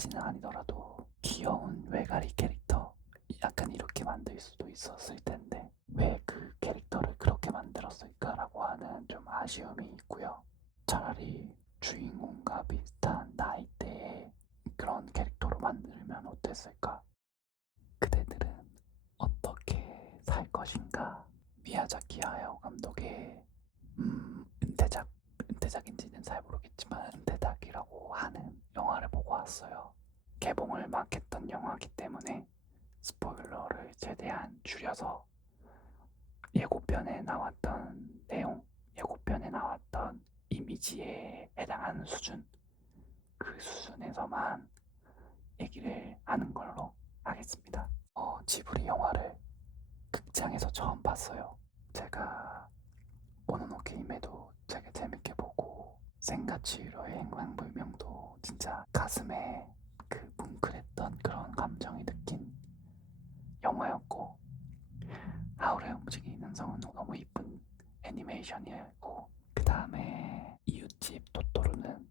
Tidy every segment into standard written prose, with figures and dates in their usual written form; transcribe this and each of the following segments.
정도까지는 아니더라도 귀여운 외가리 캐릭터 약간 이렇게 만들 수도 있었을 텐데 왜 그 캐릭터를 그렇게 만들었을까라고 하는 좀 아쉬움이 있고요. 차라리 주인공과 비슷한 나이대의 그런 캐릭터로 만들면 어땠을까? 그대들은 어떻게 살 것인가? 미야자키 하야오 감독의 은퇴작인지는 잘 모르겠지만 은퇴작이라고 하는 영화를 보고 왔어요. 개봉을 막 했던 영화이기 때문에 스포일러를 최대한 줄여서 예고편에 나왔던 내용, 예고편에 나왔던 이미지에 해당하는 수준, 그 수준에서만 얘기를 하는 걸로 하겠습니다. 지브리 영화를 극장에서 처음 봤어요. 제가 모노노케 임에도 되게 재밌게 보고 센가치히로의 행방불명도 진짜 가슴에 그 뭉클했던 그런 감정이 느낀 영화였고 하울의 움직이는 성은 너무 이쁜 애니메이션이었고 그 다음에 이웃집 토토로는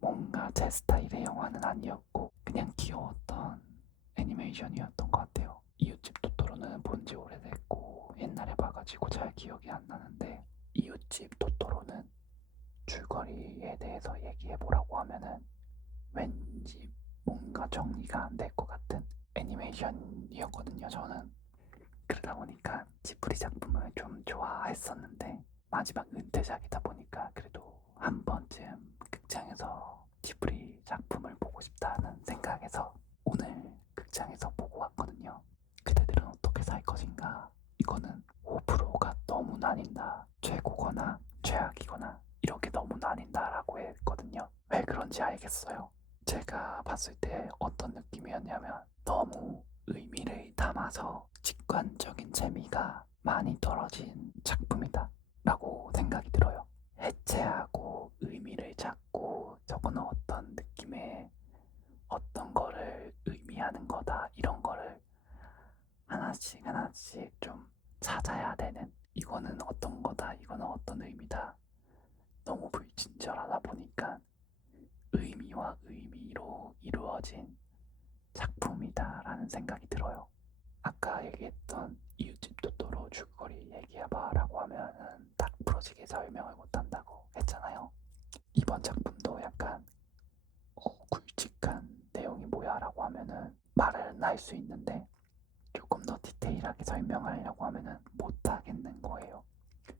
뭔가 제 스타일의 영화는 아니었고 그냥 귀여웠던 애니메이션이었던 것 같아요. 이웃집 토토로는 본지 오래됐고 옛날에 봐가지고 잘 기억이 안 나는데 이웃집 토토로는 줄거리에 대해서 얘기해보라고 하면은 왠지 뭔가 정리가 안 될 것 같은 애니메이션이었거든요, 저는. 그러다 보니까 지브리 작품을 좀 좋아했었는데 마지막 은퇴작이다 보니까 그래도 한 번쯤 극장에서 지브리 작품을 보고 싶다는 생각에서 오늘 극장에서 보고 왔거든요. 그대들은 어떻게 살 것인가? 이거는 5%가 너무 나뉜다. 최고거나 최악이거나 이렇게 너무 나뉜다라고 했거든요. 왜 그런지 알겠어요. 제가 봤을 때 어떤 느낌이었냐면 너무 의미를 담아서 직관적인 재미가 많이 떨어진 작품이다 라고 생각이 들어요. 해체하고 의미를 찾고 저거는 어떤 느낌의 어떤 거를 의미하는 거다 이런 거를 하나씩 하나씩 좀 찾아야 되는 이거는 어떤 거다 이거는 어떤 의미다 너무 불친절하다 보니까 의미와 의미로 이루어진 작품이다라는 생각이 들어요. 아까 얘기했던 이웃집 토토로 줄거리 얘기해봐라고 하면은 딱 부러지게 설명을 못한다고 했잖아요. 이번 작품도 약간 굵직한 내용이 뭐야라고 하면은 말은 할 수 있는데 조금 더 디테일하게 설명하려고 하면은 못하겠는 거예요.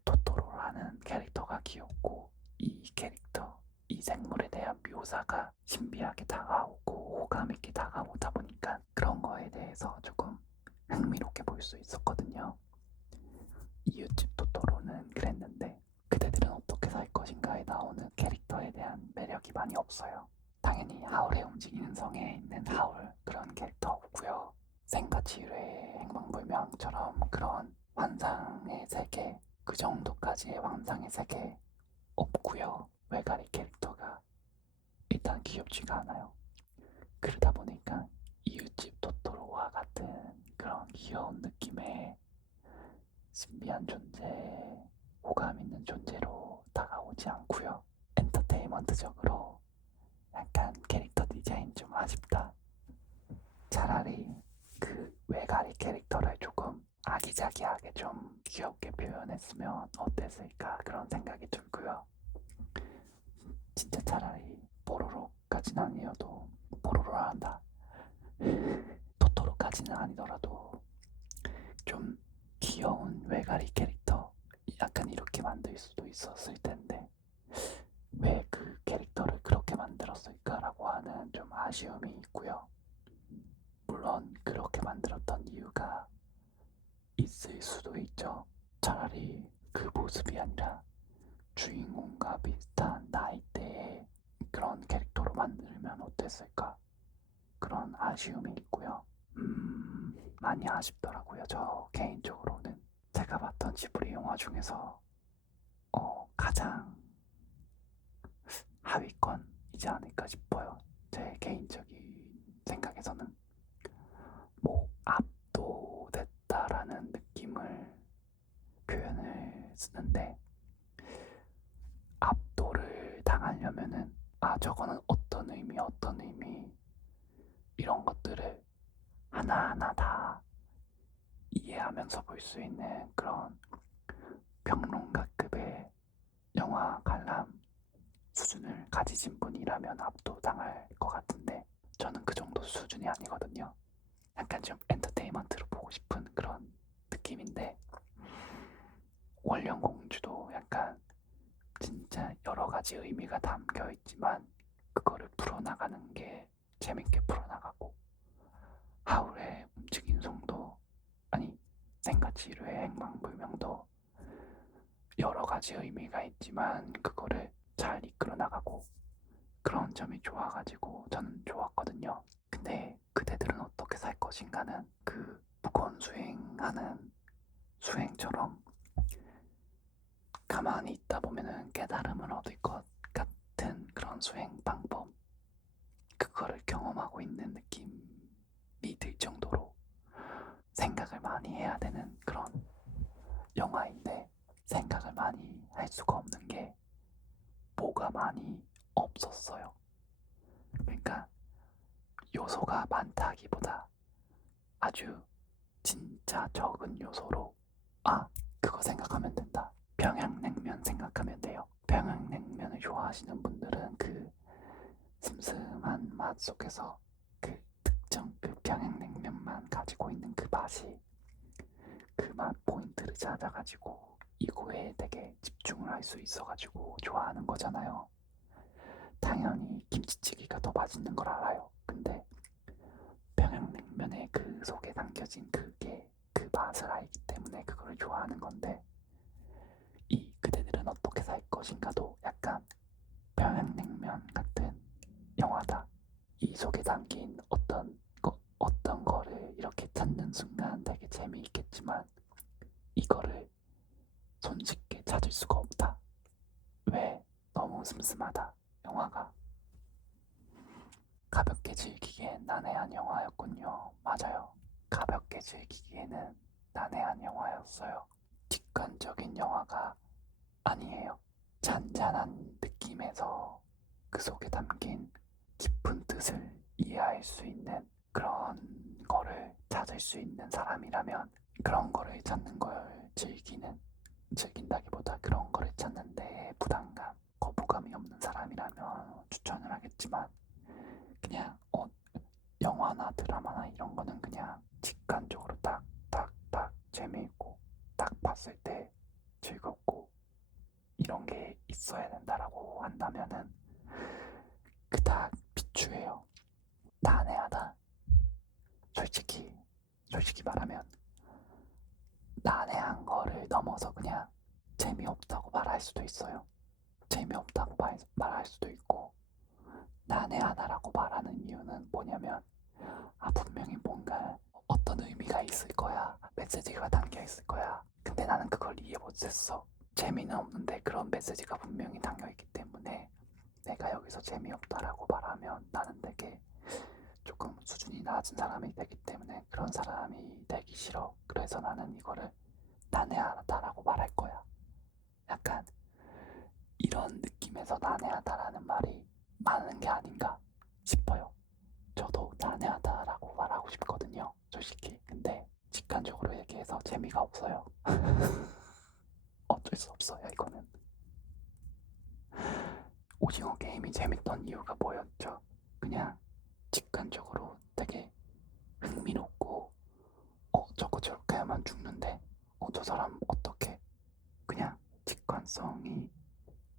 토토로라는 캐릭터가 귀엽고 이 캐릭터, 이 생물에 대한 묘사가 신비하게 다가오고 호감 있게 다가오다 보니까 그런 거에 대해서 조금 흥미롭게 볼 수 있었거든요. 이웃집 토토로는 그랬는데 그대들은 어떻게 살 것인가에 나오는 캐릭터에 대한 매력이 많이 없어요. 당연히 하울의 움직이는 성에 있는 하울 그런 캐릭터 없고요. 센가치히로의 행방불명처럼 그런 환상의 세계 그 정도까지의 환상의 세계 없고요. 외가리 캐릭터가 일단 귀엽지가 않아요. 그러다 보니까 이웃집 토토로와 같은 그런 귀여운 느낌의 신비한 존재, 호감 있는 존재로 다가오지 않고요. 엔터테인먼트적으로 약간 캐릭터 디자인 좀 아쉽다. 차라리 그 외가리 캐릭터를 조금 아기자기하게 좀 귀엽게 표현했으면 어땠을까 그런 생각이 들고요. 진짜 차라리 뽀로로까지는 아니어도 뽀로로라 한다. 토토로까지는 아니더라도 좀 귀여운 외가리 캐릭터 약간 이렇게 만들 수도 있었을 텐데 왜 그 캐릭터를 그렇게 만들었을까라고 하는 좀 아쉬움이 있고요. 물론 그렇게 만들었던 이유가 있을 수도 있죠. 차라리 그 모습이 아니라 주인공과 비슷한 나이대의 그런 캐릭터로 만들면 어땠을까? 그런 아쉬움이 있고요. 많이 아쉽더라고요. 저 개인적으로는 제가 봤던 지브리 영화 중에서 가장 하위권이지 않을까 싶어요. 제 개인적인 생각에서는 뭐 압도됐다라는 느낌을 표현을 쓰는데 압도를 당하려면은 저거는 어떤 의미 이런 것들을 하나하나 다 이해하면서 볼 수 있는 그런 평론가급의 영화 관람 수준을 가지신 분이라면 압도당할 것 같은데 저는 그 정도 수준이 아니거든요. 약간 좀 엔터테인먼트로 보고 싶은 그런 느낌인데 월령공주도 약간 진짜 여러 가지 의미가 담겨 있지만 그거를 풀어나가는 게 재밌게 풀어나가고 하울의 움직인 송도 아니 생가치류의 행방불명도 여러 가지 의미가 있지만 그거를 잘 이끌어 나가고 그런 점이 좋아가지고 저는 좋았거든요. 근데 그대들은 어떻게 살 것인가는 그 무거운 수행하는 수행처럼 가만히 있다 보면은 깨달음을 얻을 것 같은 그런 수행 방법 그거를 경험하고 있는 느낌이 들 정도로 생각을 많이 해야 되는 그런 영화인데 생각을 많이 할 수가 없는 게 뭐가 많이 없었어요. 그러니까 요소가 많다기보다 아주 진짜 적은 요소로 그거 생각하면 된다. 평양냉면 생각하면 돼요. 평양냉면을 좋아하시는 분들은 그 슴슴한 맛 속에서 그 특정 그 평양냉면만 가지고 있는 그 맛이 그 맛 포인트를 찾아가지고 이거에 되게 집중을 할 수 있어가지고 좋아하는 거잖아요. 당연히 김치찌개가 더 맛있는 걸 알아요. 근데 평양냉면의 그 속에 담겨진 그게 그 맛을 알기 때문에 그거를 좋아하는 건데 이 그대들은 어떻게 살 것인가도 약간 평양냉면 같은 영화다. 이 속에 담긴 어떤 거를 이렇게 찾는 순간 되게 재미있겠지만 이거를 손쉽게 찾을 수가 없다. 왜? 너무 슴슴하다. 영화가. 가볍게 즐기기엔 난해한 영화였군요. 맞아요. 가볍게 즐기기에는 난해한 영화였어요. 직관적인 영화가 아니에요. 잔잔한 느낌에서 그 속에 담긴 깊은 뜻을 이해할 수 있는 그런 거를 찾을 수 있는 사람이라면 그런 거를 찾는 걸 즐긴다기보다 그런 거를 찾는데 부담감, 거부감이 없는 사람이라면 추천을 하겠지만 그냥 영화나 드라마나 이런 거는 그냥 직관적으로 딱딱딱 재미있고 딱 봤을 때 즐겁고 이런 게 있어야 된다라고 한다면은 그닥 비추해요. 난해하다. 솔직히 말하면 난해한 거를 넘어서 그냥 재미없다고 말할 수도 있어요. 재미없다고 말할 수도 있고 난해하다라고 말하는 이유는 뭐냐면 분명히 뭔가 어떤 의미가 있을 거야. 메시지가 담겨 있을 거야. 근데 나는 그걸 이해 못했어. 재미는 없는데 그런 메시지가 분명히 담겨 있기 때문에 내가 여기서 재미없다라고 말하면 나는 되게 조금 수준이 낮은 사람이 되기 때문에 그런 사람이 되기 싫어. 그래서 나는 이거를 난해하다라고 말할 거야. 약간 이런 느낌에서 난해하다라는 말이 많은 게 아닌가 싶어요. 저도 난해하다라고 말하고 싶거든요. 솔직히. 근데 직관적으로 얘기해서 재미가 없어요. 어쩔 수 없어요, 이거는. 오징어 게임이 재밌던 이유가 뭐였죠? 그냥 직관적으로 되게 흥미롭고 저거 저렇게 하면 죽는데 저 사람 어떻게 그냥 직관성이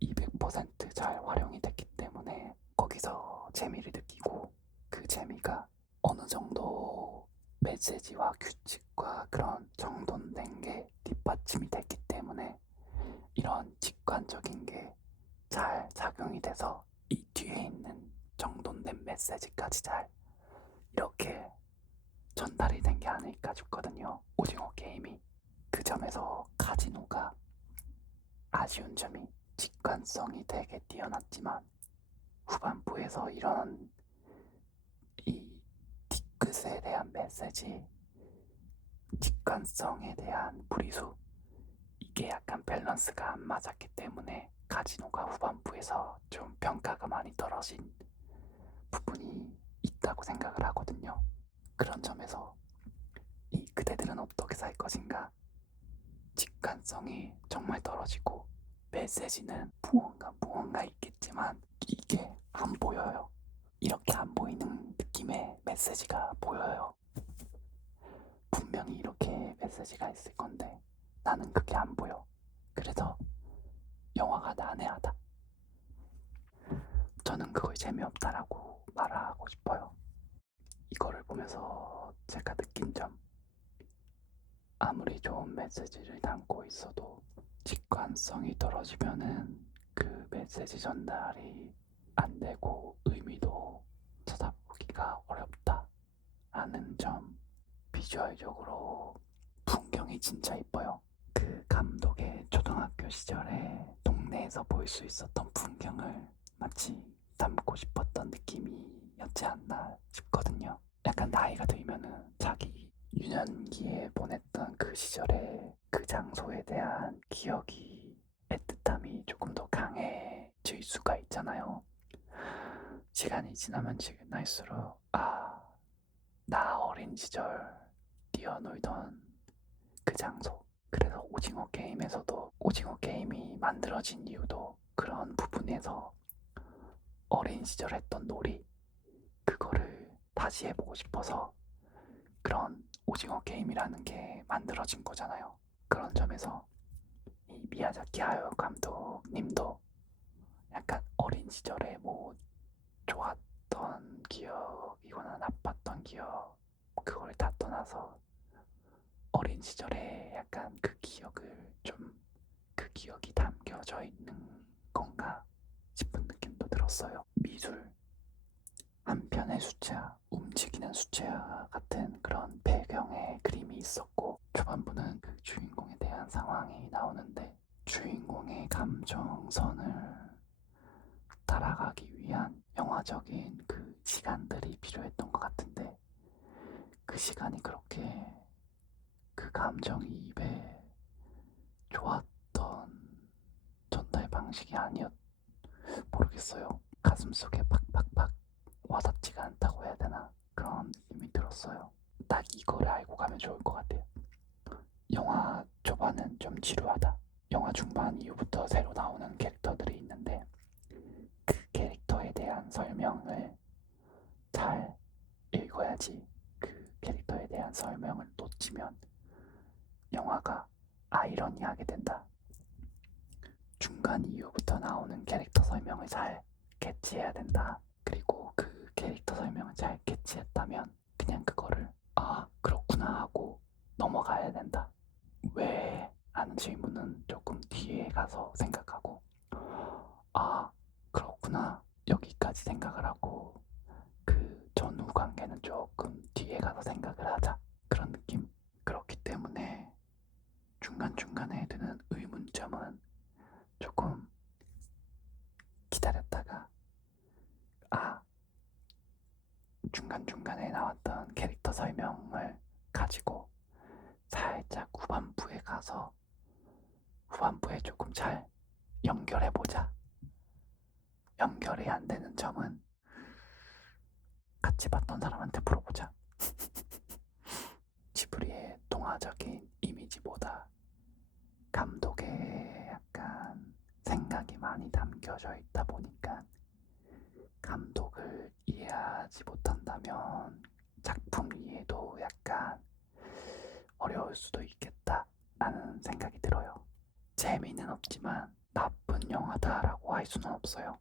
200%잘 활용이 됐기 때문에 거기서 재미를 느끼고 그 재미가 어느 정도 메시지와 규칙과 그런 정돈된 게 뒷받침이 됐기 때문에 이런 직관적인 게 잘 작용이 돼서 이 뒤에 있는 정돈된 메시지까지 잘 이렇게 전달이 된 게 아닐까 싶거든요. 오징어 게임이. 그 점에서 카지노가 아쉬운 점이 직관성이 되게 뛰어났지만 후반부에서 이런 이 뒤끝에 대한 메시지, 직관성에 대한 무리수 이게 약간 밸런스가 안 맞았기 때문에 카지노가 후반부에서 좀 평가가 많이 떨어진 부분이 있다고 생각을 하거든요. 것인가? 직관성이 정말 떨어지고 메시지는 무언가 있겠지만 이게 안 보여요. 이렇게 안 보이는 느낌의 메시지가 보여요. 분명히 이렇게 메시지가 있을 건데 나는 그게 안 보여. 그래서 영화가 난해하다. 저는 그걸 재미없다라고 말하고 싶어요. 이거를 보면서 제가 느낀 점, 아무리 좋은 메시지를 담고 있어도 직관성이 떨어지면은 그 메시지 전달이 안 되고 의미도 찾아보기가 어렵다라는 점. 비주얼적으로 풍경이 진짜 이뻐요. 그 감독의 초등학교 시절에 동네에서 볼 수 있었던 풍경을 마치 담고 싶었던 느낌이었지 않나 싶거든요. 약간 나이가 들면은 자기 유년기에 보냈던 그 시절의 그 장소에 대한 기억이, 애틋함이 조금 더 강해질 수가 있잖아요. 시간이 지나면 지날수록 나 어린 시절 뛰어놀던 그 장소. 그래서 오징어 게임에서도 오징어 게임이 만들어진 이유도 그런 부분에서 어린 시절 했던 놀이, 그거를 다시 해보고 싶어서 그런 오징어 게임이라는 게 만들어진 거잖아요. 그런 점에서 이 미야자키 하야오 감독님도 약간 어린 시절에 뭐 좋았던 기억이거나 나빴던 기억, 그걸 다 떠나서 어린 시절에 약간 그 기억을 좀, 그 기억이 담겨져 있는 건가 싶은 느낌도 들었어요. 미술, 한 편의 수채화, 움직이는 수채화 같은 그런 배경의 그림이 있었고, 초반부는 그 주인공에 대한 상황이 나오는데 주인공의 감정선을 따라가기 위한 영화적인 그 시간들이 필요했던 것 같은데, 그 시간이 그렇게 그 감정이입에 좋았던 전달 방식이 모르겠어요. 가슴속에 팍팍팍 와닿지가 않다고 해야 되나, 그런 느낌이 들었어요. 딱 이거를 알고 가면 좋을 것 같아요. 영화 초반은 좀 지루하다. 영화 중반 이후부터 새로 나오는 캐릭터들이 있는데 그 캐릭터에 대한 설명을 잘 읽어야지. 그 캐릭터에 대한 설명을 놓치면 영화가 아이러니하게 된다. 중간 이후부터 나오는 캐릭터 설명을 잘 캐치해야 된다. 그리고 그 캐릭터 설명을 잘 캐치했다면 그냥 그거를 그렇구나 하고 넘어가야 된다. 왜? 하는 질문은 조금 뒤에 가서 생각하고, 그렇구나, 여기까지 생각을 하고 그 전후 관계는 조금 뒤에 가서 생각을 하자, 그런 느낌. 그렇기 때문에 중간중간에 드는 의문점은 조금 기다렸다가 중간중간에 나왔던 캐릭터 설명을 가지고 살짝 후반부에 가서 후반부에 조금 잘 연결해보자. 연결이 안 되는 점은 같이 봤던 사람한테 물어보자. 지브리의 동화적인 이미지보다 감독의 약간 생각이 많이 담겨져 있다 보니까 감독을 이해하지 못한다면 작품 이해도 약간 어려울 수도 있겠다라는 생각이 들어요. 재미는 없지만 나쁜 영화다라고 할 수는 없어요.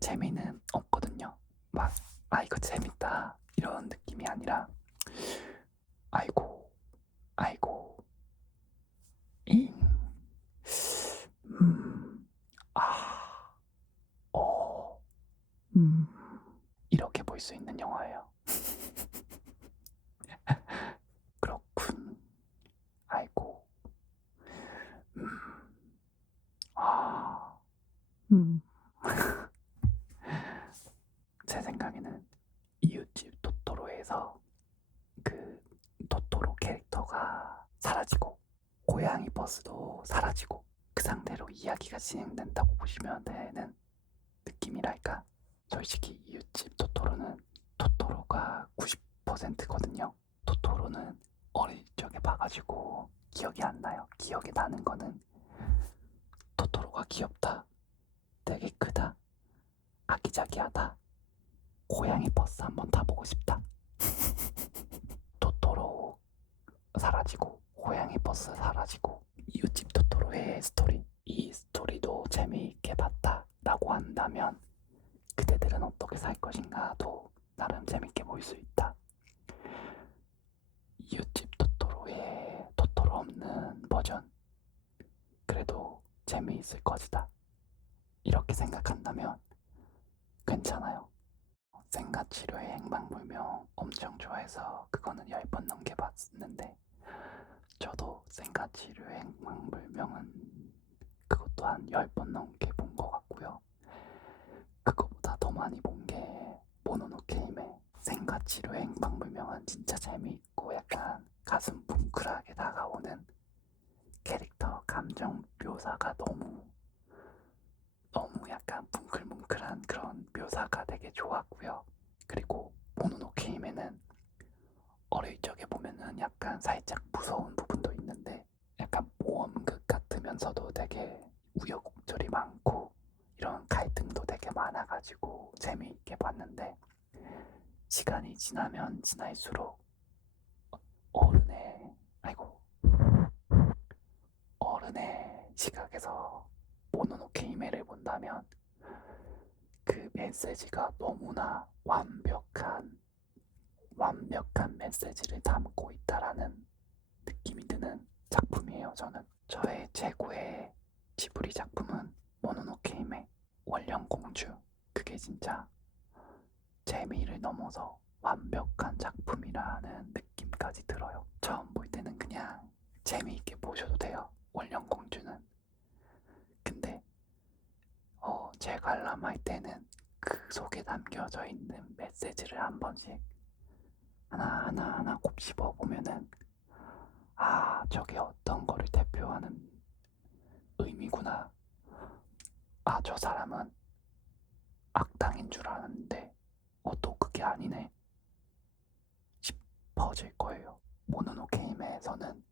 재미는 없거든요. 막 이거 재밌다 이런 느낌이 아니라 아이고 잉 이렇게 볼 수 있는 영화예요. 그렇군. 아이고. 제 생각에는 이웃집 토토로에서 그 토토로 캐릭터가 사라지고 고양이 버스도 사라지고 그 상태로 이야기가 진행된다고 보시면 되는 느낌이랄까. 솔직히 이웃집 토토로는 토토로가 90%거든요. 토토로는 어릴 적에 없어가지고 기억이 안 나요. 기억이 나는 거는 토토로가 귀엽다, 되게 크다, 아기자기하다, 고양이 버스 한번 타보고 싶다. 토토로 사라지고 고양이 버스 사라지고 이웃집 토토로의 스토리, 이 스토리도 재미있게 봤다 라고 한다면 그대들은 어떻게 살 것인가도 나름 재밌게 볼 수 있다. 이웃집 토토로의 토토로 없는 버전, 그래도 재미있을 것이다 이렇게 생각한다면 괜찮아요. 센가치로의 행방불명 엄청 좋아해서 그거는 10번 넘게 봤는데, 저도 센가치로의 행방불명은 그것도 한 10번 넘게 본 것 같고요. 그거보다 더 많이 본 게 모노노케 히메. 센가치로의 행방불명은 진짜 재미있고 약간 가슴 뭉클하게 다가오는 캐릭터 감정 묘사가 너무 약간 뭉클뭉클한 그런 묘사가 되게 좋았고요. 그리고 모노노케 히메는 어릴 적에 보면은 약간 살짝 무서운 부분도 있는데 약간 모험극 같으면서도 되게 우여곡절이 많고 이런 갈등도 되게 많아가지고 재미있게 봤는데, 시간이 지나면 지날수록 어른의 아이고 어른의 시각에서 모노노케 히메를 본다면 그 메시지가 너무나 완벽한 메시지를 담고 있다라는 느낌이 드는 작품이에요. 저의 최고의 지브리 작품은 모노노케 히메, 원령공주. 그게 진짜 재미를 넘어서 완벽한 작품이라는 느낌까지 들어요. 처음 볼 때는 그냥 재미있게 보셔도 돼요, 원령공주는. 근데 재관람할 때는 그 속에 담겨져 있는 메시지를 한 번씩 하나하나 곱씹어 보면은, 아, 저게 어떤 거를 대표하는 의미구나. 아, 저 사람은 악당인 줄 알았는데 또 그게 아니네 싶어질 거예요. 모노노케 히메에서는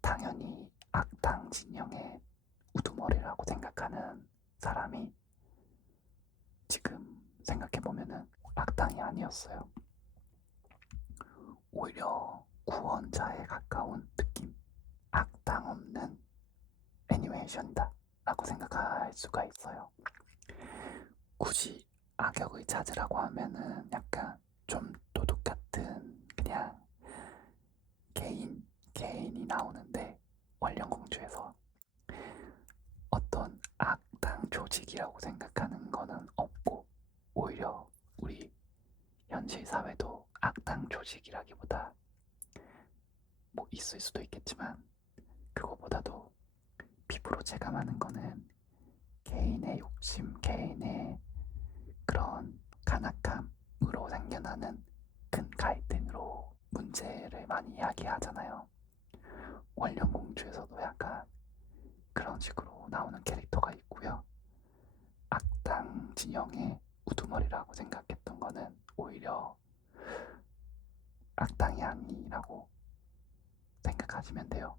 당연히 악당 진영의 우두머리라고 생각하는 사람이 지금 생각해보면은 악당이 아니었어요. 오히려 구원자에 가까운 느낌, 악당 없는 애니메이션이다 라고 생각할 수가 있어요. 굳이 악역을 찾으라고 하면은 약간 좀 도둑 같은 그냥 개인이 나오는데, 원령공주에서 어떤 악당 조직이라고 생각하는 거는 없고, 오히려 우리 현실 사회도 악당 조직이라기보다 뭐 있을 수도 있겠지만 그거보다도 피부로 체감하는 거는 개인의 욕심, 개인의 그런 간악함으로 생겨나는 큰 갈등으로 문제를 많이 이야기하잖아요. 원령공주에서도 약간 그런 식으로 나오는 캐릭터가 있고요. 악당 진영의 우두머리라고 생각했던 거는 오히려 악당이 아니라고 생각하시면 돼요.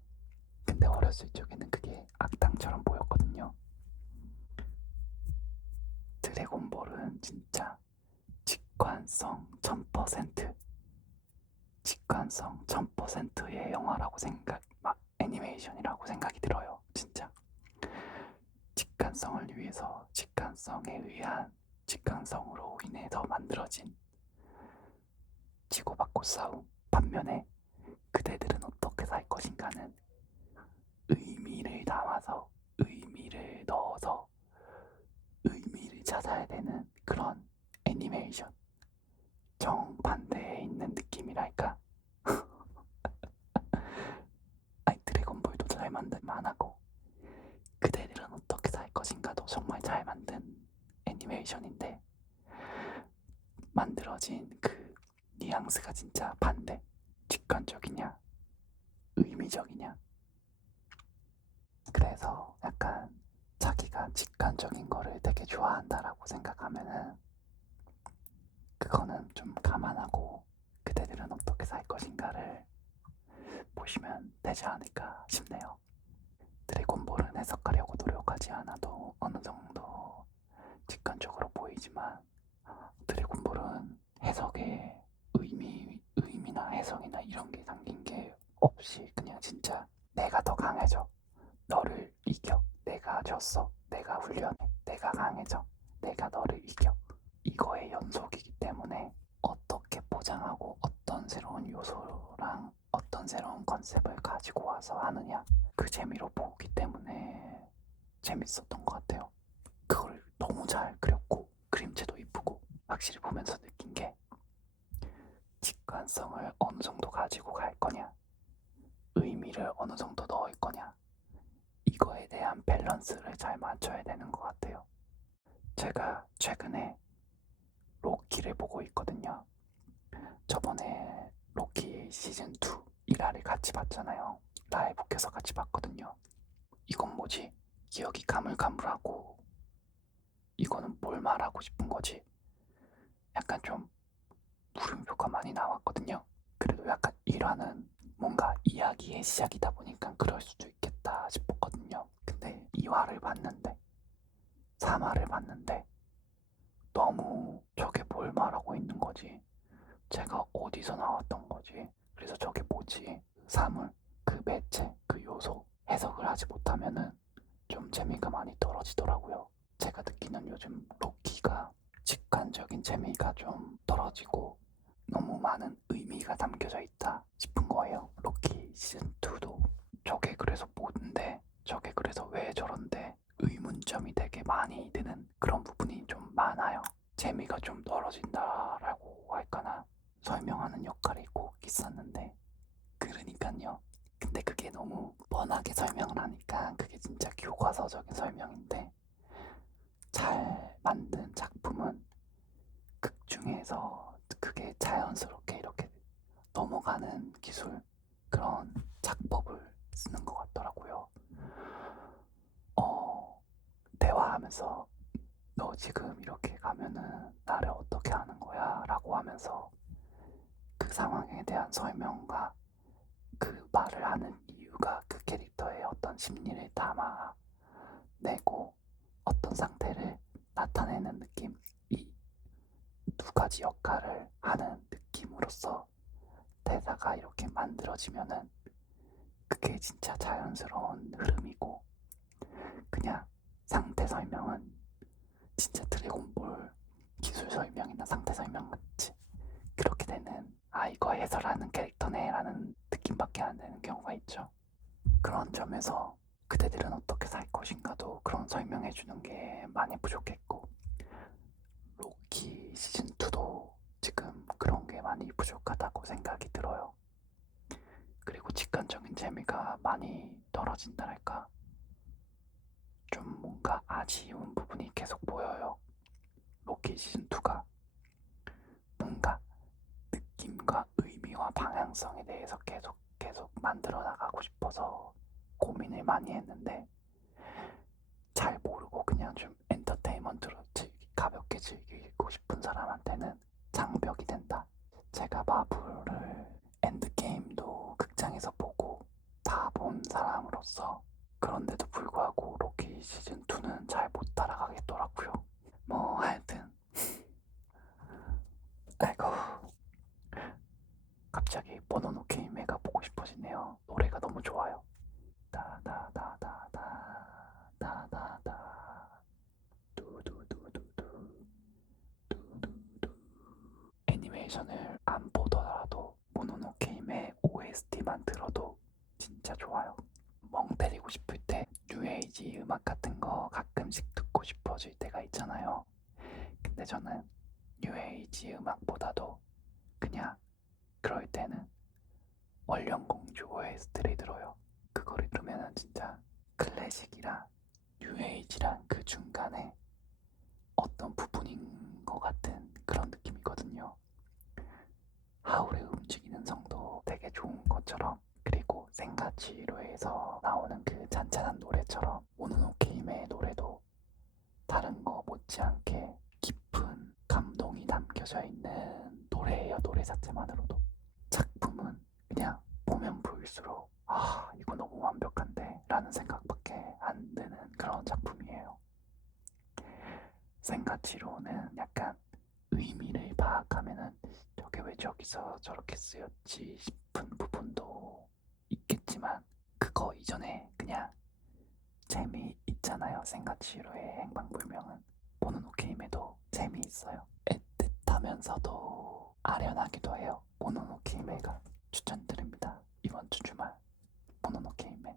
근데 어렸을 적에는 그게 악당처럼 보였거든요. 드래곤볼은 진짜 직관성 1000%, 직관성 1000%의 영화라고 애니메이션이라고 생각이 들어요. 진짜 직관성을 위해서 직관성에 의한 직관성으로 인해서 만들어진 치고받고 싸움. 반면에 그대들은 어떻게 살 것인가는 의미를 담아서, 의미를 넣어서 의미를 찾아야 되는 그런 애니메이션. 정반대에 있는 느낌이랄까? 아니, 드래곤볼도 잘 만든 만화고 그대들은 어떻게 살 것인가도 정말 잘 만든 애니메이션인데, 만들어진 그 뉘앙스가 진짜 반대. 직관적이냐 의미적이냐. 그래서 약간 자기가 직관적인 거를 되게 좋아한다라고 생각하면은 그거는 좀 감안하고 그대들은 어떻게 살 것인가를 보시면 되지 않을까 싶네요. 드래곤볼은 해석하려고 노력하지 않아도 어느 정도 직관적으로 보이지만 드래곤볼은 해석에 의미나 해석이나 이런 게 담긴 게 없이 그냥 진짜 내가 더 강해져. 너를 이겨. 내가 졌어. 내가 훈련해. 내가 강해져. 내가 너를 이겨. 이거의 연속이기 때문에 어떻게 포장하고 어떤 새로운 요소랑 어떤 새로운 컨셉을 가지고 와서 하느냐 그 재미로 보기 때문에 재밌었던 것 같아요. 그걸 너무 잘 그렸고 그림체도 이쁘고 확실히 보면서 느낀 게 직관성을 어느 정도 가지고 갈 거냐 의미를 어느 정도 넣을 거냐 이거에 대한 밸런스를 잘 맞춰야 되는 것 같아요. 제가 최근에 로키를 보고 있거든요. 저번에 로키 시즌2 1화를 같이 봤잖아요. 라이브 켜서 같이 봤거든요. 이건 뭐지? 기억이 가물가물하고 이거는 뭘 말하고 싶은 거지? 약간 좀 물음표가 많이 나왔거든요. 그래도 약간 1화는 뭔가 이야기의 시작이다 보니까 그럴 수도 있겠다 싶었거든요. 근데 2화를 봤는데 3화를 봤는데 너무 저게 뭘 말하고 있는 거지? 제가 어디서 나왔던 거지? 그래서 저게 뭐지? 사물, 그 매체, 그 요소 해석을 하지 못하면은 좀 재미가 많이 떨어지더라고요. 제가 느끼는 요즘 로키가 직관적인 재미가 좀 떨어지고 너무 많은 의미가 담겨져 있다 싶은 거예요. 로키 시즌2도 저게 그래서 뭔데? 저게 그래서 왜 저런데? 의문점이 되게 많이 드는 그런 부분이 좀 많아요. 재미가 좀 떨어진다라고 할까나 설명하는 역할이 꼭 있었는데 그러니까요. 근데 그게 너무 뻔하게 설명을 하니까 그게 진짜 교과서적인 설명인데 잘 만든 작품은 극 중에서 그게 자연스럽게 이렇게 넘어가는 기술 그런 작법을 쓰는 것 같더라고요. 대화하면서 너 지금 이렇게 가면은 나를 어떻게 하는 거야? 라고 하면서 그 상황에 대한 설명과 그 말을 하는 이유가 그 캐릭터의 어떤 심리를 담아내고 어떤 상태를 나타내는 느낌 이 두 가지 역할을 하는 느낌으로써 대사가 이렇게 만들어지면은 그게 진짜 자연스러운 흐름이고 그냥 상태 설명은 진짜 드래곤볼 기술 설명이나 상태 설명 같이 그렇게 되는 아 이거 해설하는 캐릭터네 라는 느낌밖에 안 되는 경우가 있죠. 그런 점에서 그대들은 어떻게 살 것인가도 그런 설명해 주는 게 많이 부족했고 로키 시즌2도 지금 그런 게 많이 부족하다고 생각이 들어요. 그리고 직관적인 재미가 많이 떨어진다랄까 좀 뭔가 아쉬운 부분이 계속 보여요. 로키 시즌2가 뭔가 느낌과 의미와 방향성에 대해서 계속 만들어 나가고 싶어서 고민을 많이 했는데 잘 모르고 그냥 좀 엔터테인먼트로 가볍게 즐기고 싶은 사람한테는 장벽이 된다. 제가 마블을 엔드게임도 극장에서 보고 다 본 사람으로서 그런데도 불구하고 로키 시즌2는 잘 못 따라가겠더라고요. 뭐 하여튼 아이고 갑자기 모노노케 히메가 보고 싶어지네요. 노래가 너무 좋아요. 다다다다다 다다다 두두두두두 두두두 애니메이션을 안 보더라도 모노노케 히메 OST만 들어도 진짜 좋아요. 멍 때리고 싶을 때 뉴에이지 음악 같은 거 가끔씩 듣고 싶어질 때가 있잖아요. 근데 저는 뉴에이지 음악보다도 그냥 그럴 때는 원령공주 OST를 들어요. 그거를 들으면은 진짜 클래식이랑 뉴에이지랑 그 중간에 어떤 부분인 것 같은 그런 느낌이거든요. 하울의 움직이는 성도 되게 좋은 것처럼 그리고 생가치로에서 나오는 그 잔잔한 노래처럼 모노노케 히메의 노래도 다른 거 못지않게 깊은 감동이 담겨져 있는 노래예요. 노래 자체만으로도 작품은 그냥 보면 볼수록 볼수록 아 이거 너무 완벽한데 라는 생각밖에 안 드는 그런 작품이에요. 생가치로는 약간 의미를 파악하면은 저게 왜 저기서 저렇게 쓰였지 싶은 부분도 있겠지만 그거 이전에 그냥 재미있잖아요. 생가치로의 행방불명은 모노노케임에도 재미있어요. 애틋하면서도 아련하기도 해요. 모노노케임에가 추천드립니다. 이번 주 주말 모노노케임에